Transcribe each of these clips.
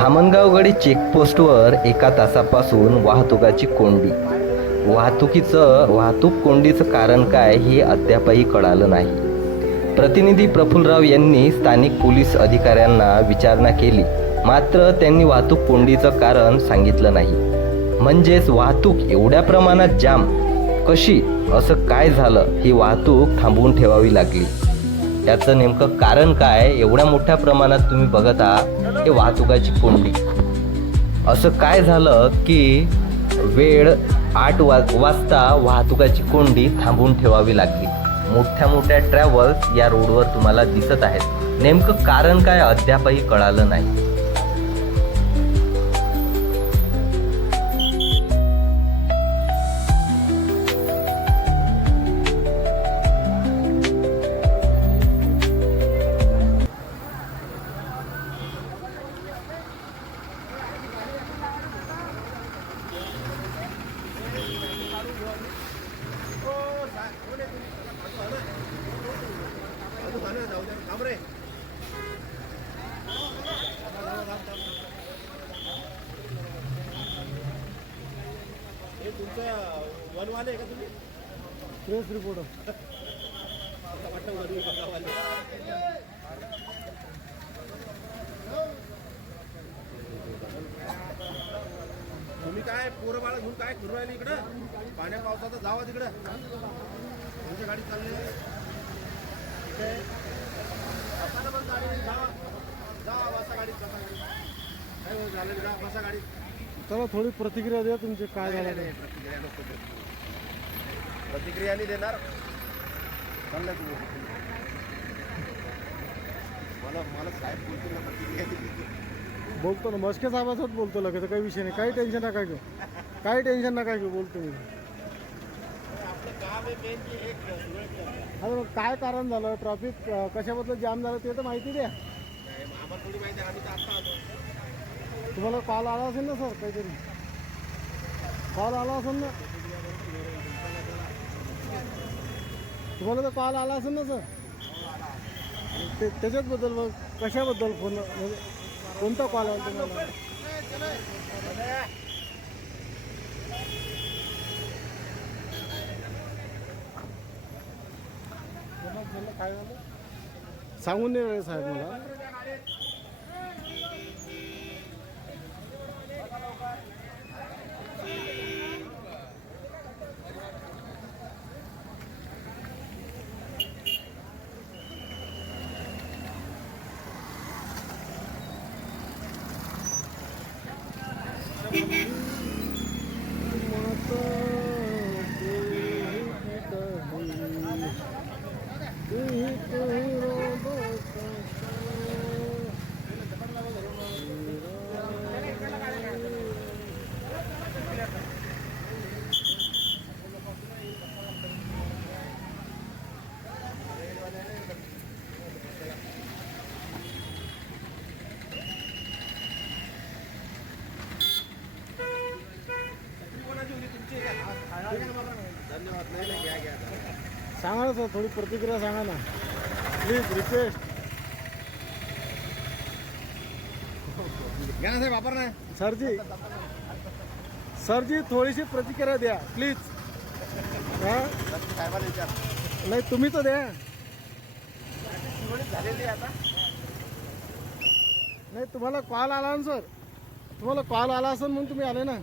धामणगावगडी चेकपोस्टवर एका तासापासून वाहतुकाची कोंडी. वाहतुकीचं वाहतूक कोंडीचं कारण काय हे अद्यापही कळालं नाही. प्रतिनिधी प्रफुल्लराव यांनी स्थानिक पोलीस अधिकाऱ्यांना विचारणा केली. मात्र त्यांनी वाहतूक कोंडीचं कारण सांगितलं नाही. म्हणजेच वाहतूक एवढ्या प्रमाणात जाम. कशी? असं काय झालं? ही वाहतूक थांबवून ठेवावी लागली. त्याचं नेमकं कारण काय एवढ्या मोठ्या प्रमाणात तुम्ही बघत आहात हे वाहतुकाची कोंडी. असं काय झालं की वेळ आठ वाज वाजता वाहतुकाची कोंडी थांबून ठेवावी लागली. मोठ्या मोठ्या ट्रॅव्हल्स या रोडवर तुम्हाला दिसत आहेत. नेमकं कारण काय अद्यापही कळालं नाही. हे तुमचं वनवाले आहे का तुम्ही प्रेस रिपोर्टर वाटतं वनवी बघावाले तुम्ही काय पोरं बाळा घेऊन काय फिरून राहिले इकडं? पाण्या पावसाचं जावा तिकडं. तुमची गाडी चालली. चला थोडी प्रतिक्रिया द्या तुमची काय झालं ते. प्रतिक्रिया नको देऊ. प्रतिक्रिया नाही देणार चाललं तुम्ही मला मला साहेब बोलतील ना प्रतिक्रिया दिली. बोलतो ना मस्के साहेबासोबत बोलतो लगेच काही विषय नाही काही टेन्शन नका घेऊ काही टेन्शन नका घेऊ बोलतो मी अरे काय कारण झालं? ट्रॅफिक कशाबद्दल जाम झालं ते तर माहिती द्या. तुम्हाला कॉल आला असेल ना सर काहीतरी? कॉल आला असेल ना? तुम्हाला तर कॉल आला असेल ना सर ते त्याच्याचबद्दल मग कशाबद्दल फोन म्हणजे कोणता कॉल आला तुम्हाला? काय झालं सांगून नाही राहिले साहेब मला कोणाची होती तुमची धन्यवाद नाही नाही घ्या घ्या सांगा ना सर थोडी प्रतिक्रिया सांगा ना. प्लीज रिक्वेस्ट घ्या ना साहेब वापर ना. सरजी सरजी थोडीशी प्रतिक्रिया द्या प्लीज हां? साहेबाला विचार नाही तुम्ही तर द्या. सुरळीत झालेली आहे आता नाही तुम्हाला कॉल आला ना सर तुम्हाला कॉल आला असेल म्हणून तुम्ही आले ना.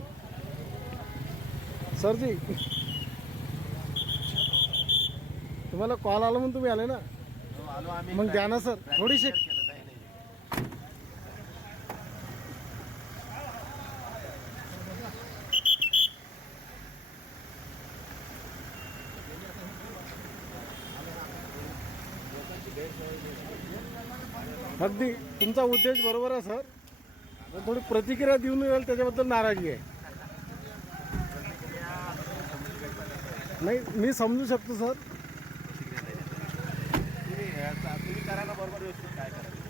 सरजी तुम्हाला कॉल आला म्हणून तुम्ही आले ना? आलो आम्ही मग द्या ना सर थोडीशी. अगदी तुमचा उद्देश बरोबर आहे सर पण थोडी प्रतिक्रिया देऊन येईल त्याच्याबद्दल नाराजी आहे. नाही मी समजू शकतो सर तुम्ही काय करायचं?